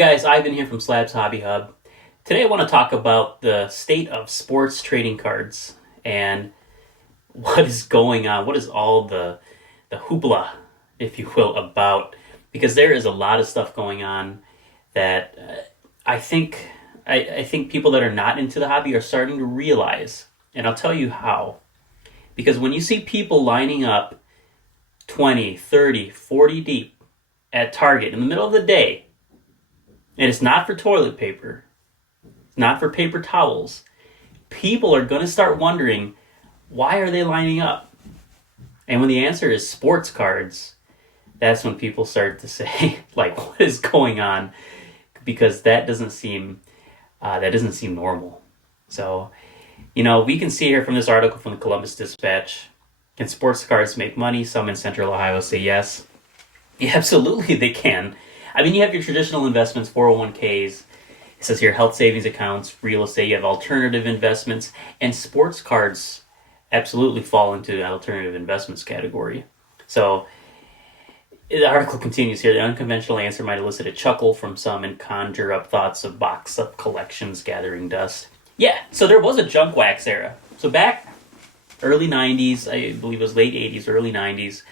guys, Ivan here from Slabs Hobby Hub. Today I want to talk about the state of sports trading cards and what is going on. What is all the hoopla, if you will, about? Because there is a lot of stuff going on that I think people that are not into the hobby are starting to realize, and I'll tell you how. Because when you see people lining up 20, 30, 40 deep at Target in the middle of the day, and it's not for toilet paper, it's not for paper towels, people are going to start wondering, why are they lining up? And when the answer is sports cards, that's when people start to say, like, what is going on? Because that doesn't seem normal. So, we can see here from this article from the Columbus Dispatch, can sports cards make money? Some in Central Ohio say yes. Yeah, absolutely they can. I mean, you have your traditional investments, 401ks. It says here health savings accounts, real estate. You have alternative investments, and sports cards absolutely fall into the alternative investments category. So the article continues here. The unconventional answer might elicit a chuckle from some and conjure up thoughts of box up collections gathering dust. Yeah, so there was a junk wax era. So back early 90s, I believe it was late 80s, early 90s,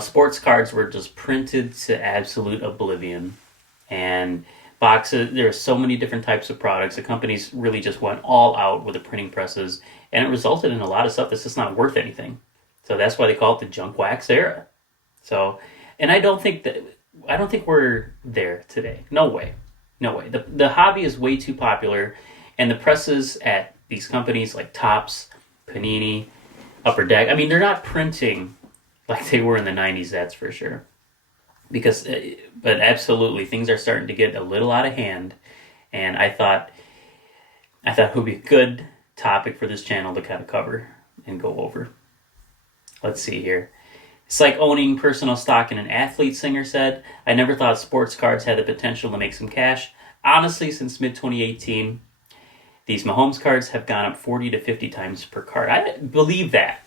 sports cards were just printed to absolute oblivion. And boxes, there are so many different types of products. The companies really just went all out with the printing presses, and it resulted in a lot of stuff that's just not worth anything. So that's why they call it the junk wax era. So, and I don't think we're there today. No way. The hobby is way too popular, and the presses at these companies like Topps, Panini, Upper Deck, I mean, they're not printing like they were in the 90s, that's for sure. But absolutely, things are starting to get a little out of hand, and I thought it would be a good topic for this channel to kind of cover and go over. Let's see here. It's like owning personal stock in an athlete, Singer said. I never thought sports cards had the potential to make some cash. Honestly, since mid-2018, these Mahomes cards have gone up 40 to 50 times per card. I believe that.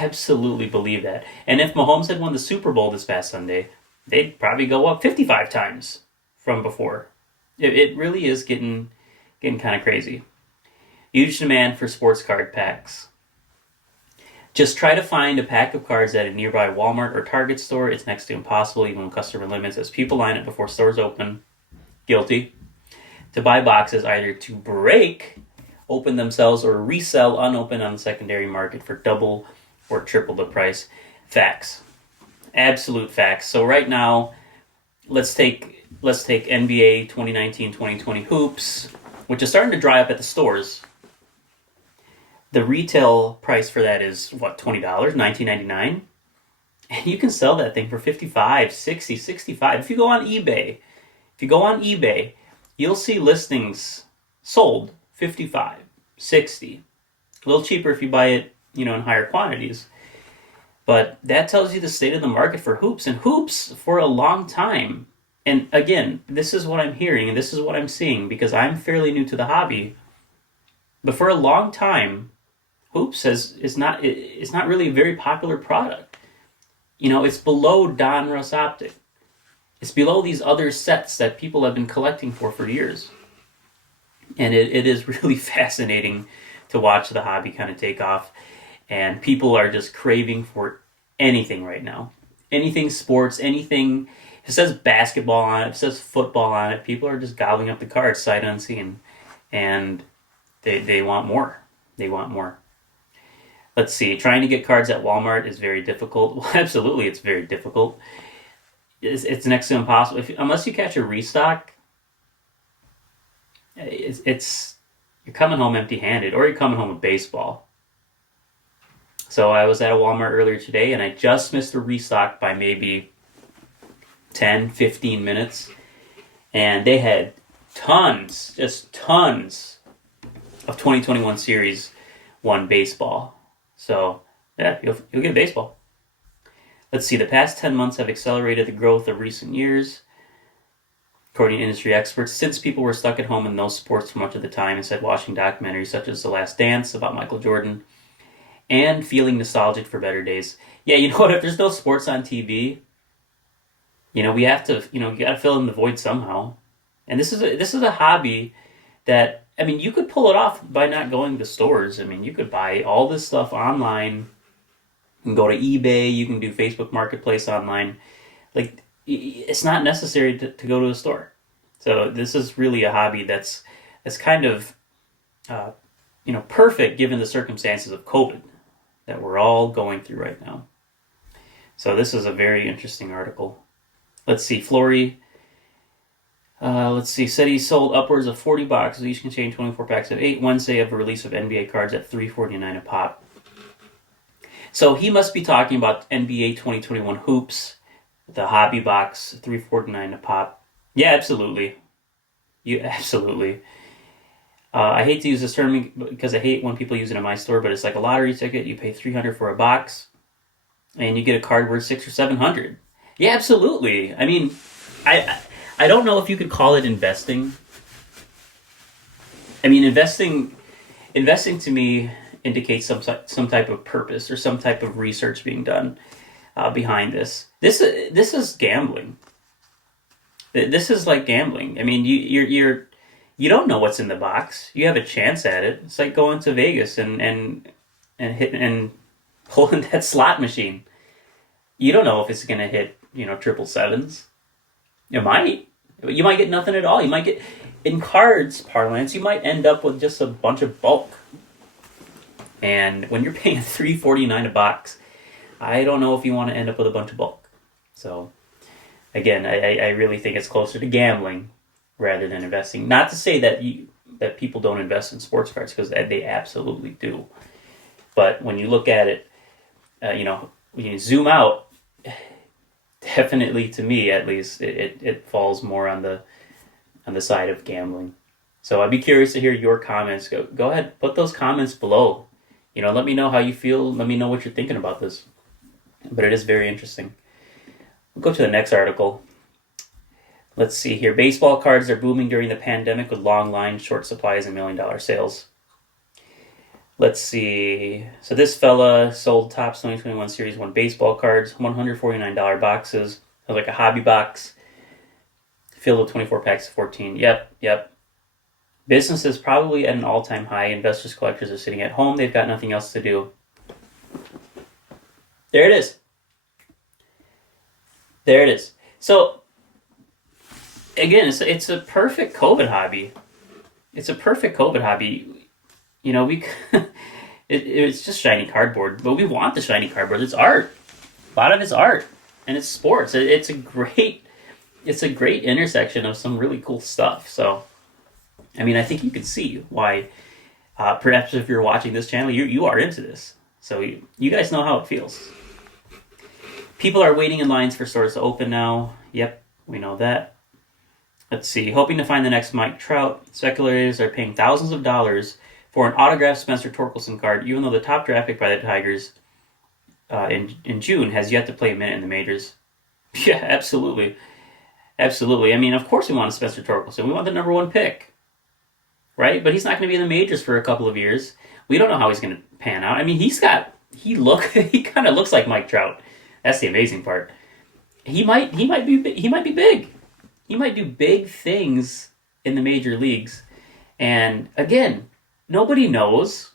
Absolutely believe that. And if Mahomes had won the Super Bowl this past Sunday, they'd probably go up 55 times from before. It really is getting kind of crazy. Huge demand for sports card packs. Just try to find a pack of cards at a nearby Walmart or Target store. It's next to impossible, even with customer limits, as people line up before stores open. Guilty. To buy boxes, either to break open themselves or resell unopened on the secondary market for double or triple the price. Facts. Absolute facts. So right now, let's take NBA 2019-2020 hoops, which is starting to dry up at the stores. The retail price for that is, $20, $19.99? And you can sell that thing for $55, $60, $65. If you go on eBay, you'll see listings sold $55, $60. A little cheaper if you buy it, in higher quantities. But that tells you the state of the market for hoops. And hoops, for a long time, and again, this is what I'm hearing and this is what I'm seeing because I'm fairly new to the hobby, but for a long time, hoops is not really a very popular product. It's below Donruss Optic. It's below these other sets that people have been collecting for years. And it is really fascinating to watch the hobby kind of take off. And people are just craving for anything right now. Anything sports, anything. It says basketball on it, it says football on it. People are just gobbling up the cards sight unseen. And they want more. They want more. Let's see. Trying to get cards at Walmart is very difficult. Well, absolutely, it's very difficult. It's next to impossible. Unless you catch a restock, you're coming home empty-handed, or you're coming home with baseball. So I was at a Walmart earlier today, and I just missed a restock by maybe 10, 15 minutes. And they had tons of 2021 Series 1 baseball. So, yeah, you'll get baseball. Let's see, the past 10 months have accelerated the growth of recent years, according to industry experts, since people were stuck at home in no sports for much of the time, instead watching documentaries such as The Last Dance about Michael Jordan, and feeling nostalgic for better days. Yeah, you know what? If there's no sports on TV, we have to, you gotta fill in the void somehow. And this is a hobby that, I mean, you could pull it off by not going to stores. I mean, you could buy all this stuff online. You can go to eBay. You can do Facebook Marketplace online. Like, it's not necessary to go to a store. So this is really a hobby that's kind of uh, perfect given the circumstances of COVID that we're all going through right now. So this is a very interesting article. Let's see, Flory. Said he sold upwards of 40 boxes, each contain 24 packs of 8. Wednesday of a release of NBA cards at $3.49 a pop. So he must be talking about NBA 2021 hoops, the hobby box, $3.49 a pop. Yeah, absolutely. Absolutely. I hate to use this term because I hate when people use it in my store, but it's like a lottery ticket. You pay $300 for a box, and you get a card worth $600 or $700. Yeah, absolutely. I mean, I don't know if you could call it investing. I mean, investing to me indicates some type of purpose or some type of research being done behind this. This is gambling. This is like gambling. I mean, you don't know what's in the box. You have a chance at it. It's like going to Vegas and hitting and pulling that slot machine. You don't know if it's going to hit, triple sevens. It might. You might get nothing at all. You might get, in cards parlance, you might end up with just a bunch of bulk. And when you're paying $3.49 a box, I don't know if you want to end up with a bunch of bulk. So, again, I really think it's closer to gambling rather than investing. Not to say that people don't invest in sports cards, because they absolutely do. But when you look at it, when you zoom out, definitely, to me at least, it falls more on the side of gambling. So I'd be curious to hear your comments. Go ahead, put those comments below. Let me know how you feel. Let me know what you're thinking about this. But it is very interesting. We'll go to the next article. Let's see here. Baseball cards are booming during the pandemic with long lines, short supplies, and $1 million sales. Let's see. So this fella sold Topps 2021 Series 1 baseball cards, $149 boxes. It was like a hobby box filled with 24 packs of 14. Yep. Business is probably at an all-time high. Investors, collectors are sitting at home. They've got nothing else to do. There it is. So, again, it's a perfect COVID hobby. It's just shiny cardboard, but we want the shiny cardboard. It's art. A lot of it's art, and it's sports. It's a great intersection of some really cool stuff. So, I mean, I think you can see why. Perhaps if you're watching this channel, you are into this. So you guys know how it feels. People are waiting in lines for stores to open now. Yep, we know that. Let's see. Hoping to find the next Mike Trout, speculators are paying thousands of dollars for an autographed Spencer Torkelson card, even though the top draft pick by the Tigers in June has yet to play a minute in the majors. Yeah, absolutely. I mean, of course we want a Spencer Torkelson. We want the number 1 pick, right? But he's not going to be in the majors for a couple of years. We don't know how he's going to pan out. I mean, he kind of looks like Mike Trout. That's the amazing part. He might be big. He might do big things in the major leagues. And again, nobody knows.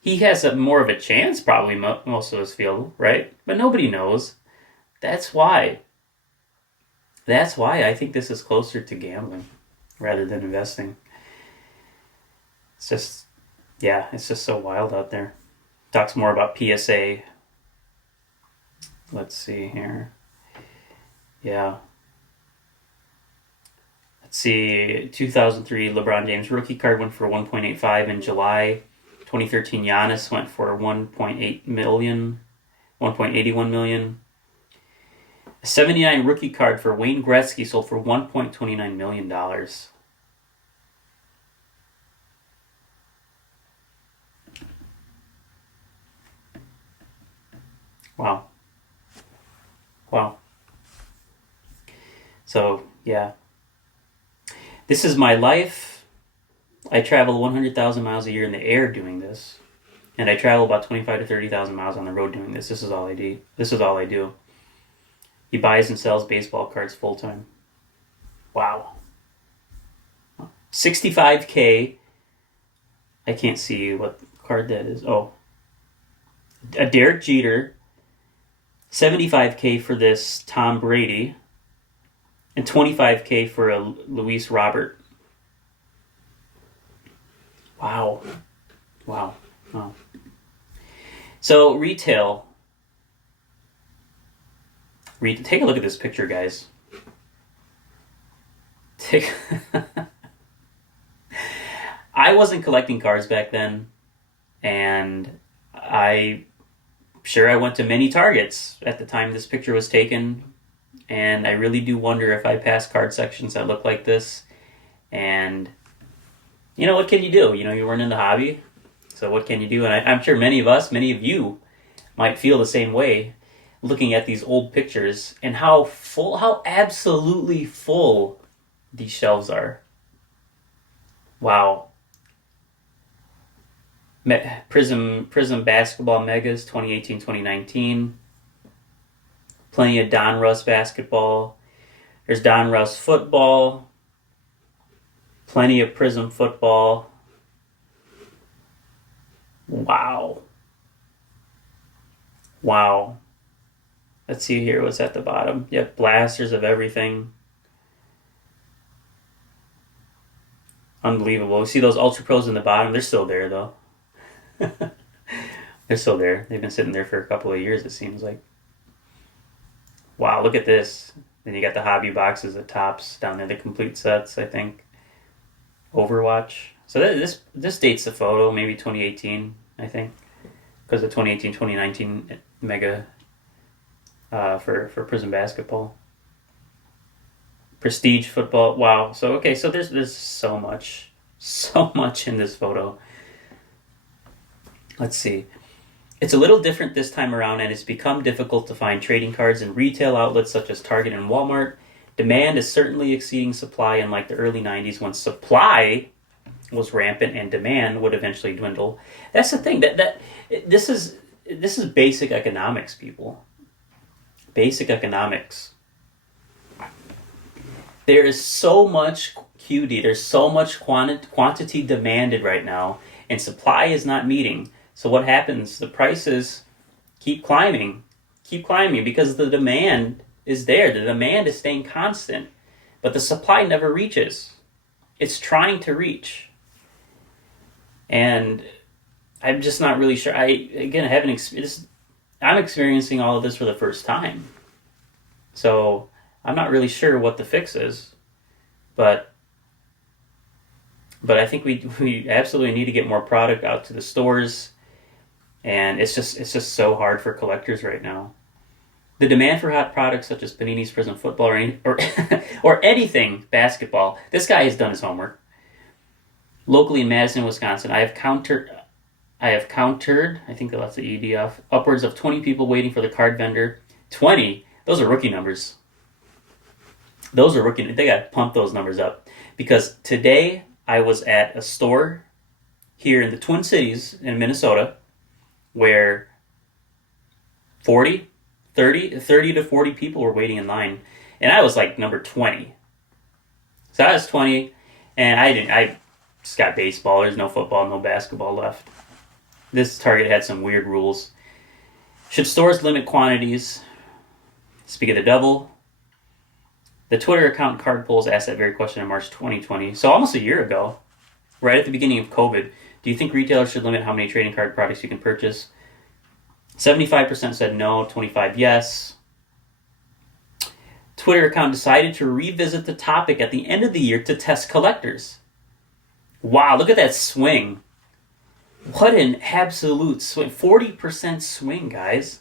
He has more of a chance, probably, most of us feel, right? But nobody knows. That's why I think this is closer to gambling rather than investing. It's just so wild out there. Talks more about PSA. Let's see here. Yeah. Let's see. 2003 LeBron James rookie card went for 1.85 in July. 2013 Giannis went for 1.8 million, 1.81 million. A 79 rookie card for Wayne Gretzky sold for $1.29 million. Wow. So, yeah. This is my life. I travel 100,000 miles a year in the air doing this. And I travel about 25 to 30,000 miles on the road doing this. This is all I do. He buys and sells baseball cards full time. Wow. 65K. I can't see what card that is. Oh, a Derek Jeter. 75K for this Tom Brady. And 25K for a Luis Robert. Wow. Wow. Wow. So retail. Take a look at this picture, guys. I wasn't collecting cards back then, and I went to many Targets at the time this picture was taken, and I really do wonder if I passed card sections that look like this. And what can you do? You weren't in the hobby, so what can you do? And I'm sure many of you might feel the same way, looking at these old pictures and how absolutely full these shelves are. Wow. Prism Basketball Megas 2018-2019. Plenty of Donruss basketball. There's Donruss football. Plenty of Prism football. Wow. Wow. Let's see here what's at the bottom. Yep, blasters of everything. Unbelievable. See those Ultra Pros in the bottom? They're still there, though. They're still there. They've been sitting there for a couple of years, it seems like. Wow, look at this. Then you got the hobby boxes, the tops down there, the complete sets, I think. Overwatch. So this dates the photo, maybe 2018, I think. Because the 2018-2019 Mega for Prism Basketball. Prestige football. Wow. So okay, so there's so much in this photo. Let's see. It's a little different this time around, and it's become difficult to find trading cards in retail outlets such as Target and Walmart. Demand is certainly exceeding supply, unlike the early 90s when supply was rampant and demand would eventually dwindle. That's the thing. This is basic economics, people. Basic economics. There is so much QD, there's so much quantity demanded right now, and supply is not meeting. So what happens? The prices keep climbing because the demand is there. The demand is staying constant, but the supply never reaches. It's trying to reach. And I'm just not really sure. I'm experiencing all of this for the first time. So I'm not really sure what the fix is, but I think we absolutely need to get more product out to the stores, and it's just so hard for collectors right now. The demand for hot products such as Panini's Prism Football or anything basketball. This guy has done his homework. Locally in Madison, Wisconsin, I have countered. I think that's the ED off. Upwards of 20 people waiting for the card vendor. 20. Those are rookie numbers. They got to pump those numbers up. Because today I was at a store here in the Twin Cities in Minnesota where 30 to 40 people were waiting in line. And I was like number 20. So I was 20, and I just got baseball. There's no football, no basketball left. This Target had some weird rules. Should stores limit quantities? Speak of the devil. The Twitter account Card Polls asked that very question in March 2020, so almost a year ago, right at the beginning of COVID. Do you think retailers should limit how many trading card products you can purchase? 75% said no, 25% yes. Twitter account decided to revisit the topic at the end of the year to test collectors. Wow, look at that swing. What an absolute swing. 40% swing, guys.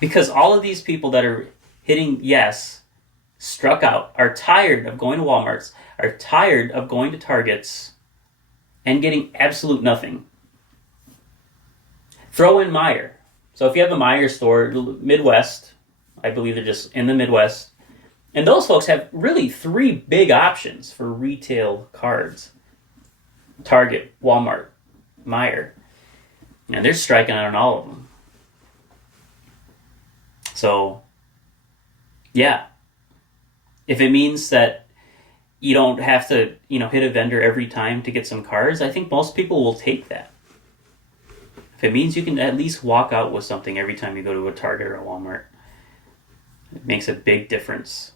Because all of these people that are hitting yes, struck out, are tired of going to Walmarts, are tired of going to Targets, and getting absolute nothing. Throw in Meijer. So if you have a Meijer store, Midwest, I believe they're just in the Midwest, and those folks have really 3 big options for retail cards. Target, Walmart, Meijer. And they're striking out on all of them. So, yeah. If it means that you don't have to, hit a vendor every time to get some cards, I think most people will take that. If it means you can at least walk out with something every time you go to a Target or a Walmart, it makes a big difference.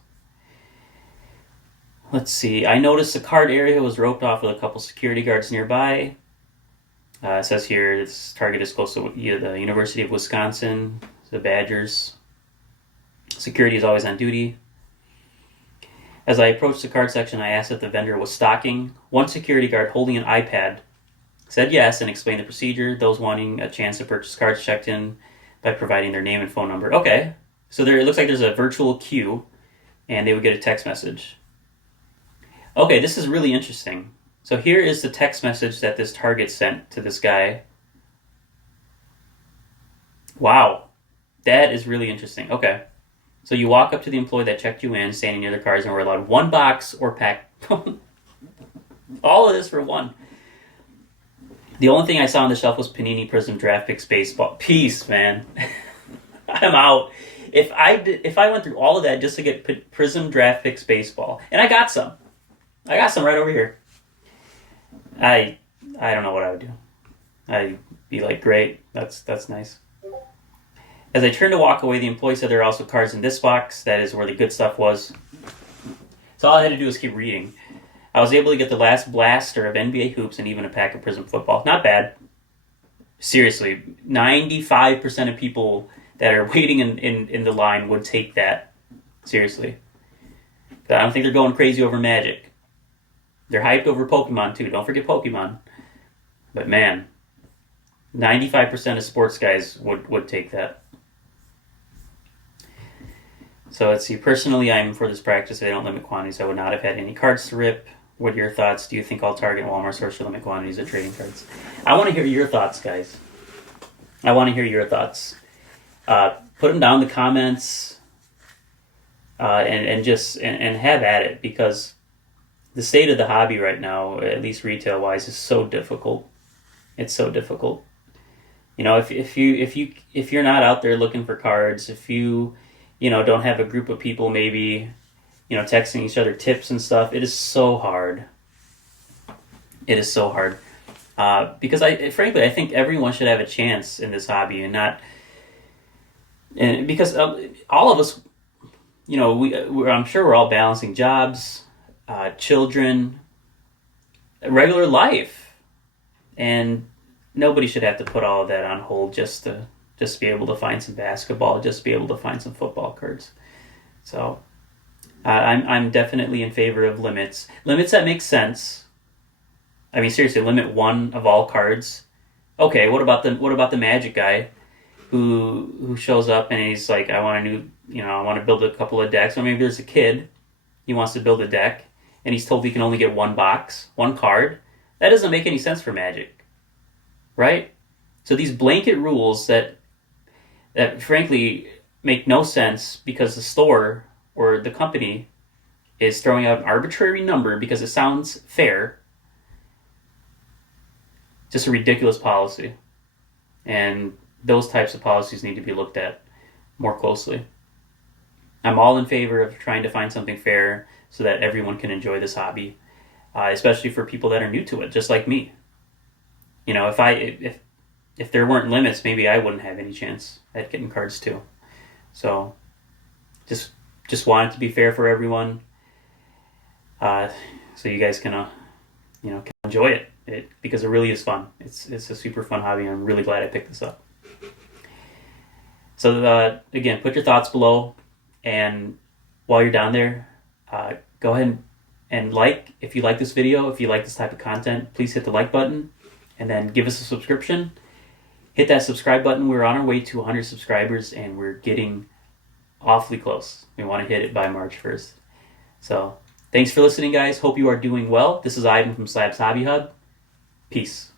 Let's see. I noticed the card area was roped off with a couple security guards nearby. It says here this Target is close to the University of Wisconsin, the Badgers. Security is always on duty. As I approached the card section, I asked if the vendor was stocking. One security guard holding an iPad said yes and explained the procedure. Those wanting a chance to purchase cards checked in by providing their name and phone number. Okay, so it looks like there's a virtual queue, and they would get a text message. Okay, this is really interesting. So here is the text message that this Target sent to this guy. Wow, that is really interesting. Okay, so you walk up to the employee that checked you in, standing near the cards, and we're allowed one box or pack. All of this for one. The only thing I saw on the shelf was Panini Prism Draft Picks Baseball. Peace, man. I'm out. If I went through all of that just to get Prism Draft Picks Baseball, and I got some right over here. I don't know what I would do. I'd be like, great, that's nice. As I turned to walk away, the employee said there are also cards in this box. That is where the good stuff was. So all I had to do was keep reading. I was able to get the last blaster of NBA hoops and even a pack of Prism football. Not bad. Seriously, 95% of people that are waiting in the line would take that. Seriously. I don't think they're going crazy over Magic. They're hyped over Pokemon too. Don't forget Pokemon. But man, 95% of sports guys would take that. So let's see. Personally, I'm for this practice. They don't limit quantities. I would not have had any cards to rip. What are your thoughts? Do you think all Target and Walmart stores should limit quantities of trading cards? I want to hear your thoughts, guys. I want to hear your thoughts. Put them down in the comments, and have at it, because the state of the hobby right now, at least retail wise, is so difficult. It's so difficult. If you're not out there looking for cards, if you don't have a group of people maybe texting each other tips and stuff, it is so hard. It is so hard. Because I think everyone should have a chance in this hobby, and because all of us, I'm sure we're all balancing jobs, children, regular life, and nobody should have to put all of that on hold just to be able to find some basketball, just to be able to find some football cards. So I'm definitely in favor of limits that make sense. I mean, seriously, limit one of all cards. Okay, what about the Magic guy who shows up and he's like, I want to build a couple of decks. Or maybe there's a kid, he wants to build a deck, and he's told he can only get one box, one card. That doesn't make any sense for Magic, right? So these blanket rules that frankly make no sense because the store or the company is throwing out an arbitrary number because it sounds fair. Just a ridiculous policy. And those types of policies need to be looked at more closely. I'm all in favor of trying to find something fair so that everyone can enjoy this hobby, especially for people that are new to it, just like me. If there weren't limits, maybe I wouldn't have any chance at getting cards too. So just want it to be fair for everyone, so you guys can enjoy it because it really is fun. It's a super fun hobby, and I'm really glad I picked this up. So again, put your thoughts below, and while you're down there, go ahead and if you like this video, if you like this type of content, please hit the like button, and then give us a subscription. Hit that subscribe button. We're on our way to 100 subscribers, and we're getting awfully close. We want to hit it by March 1st. So thanks for listening, guys. Hope you are doing well. This is Ivan from Slabs Hobby Hub. Peace.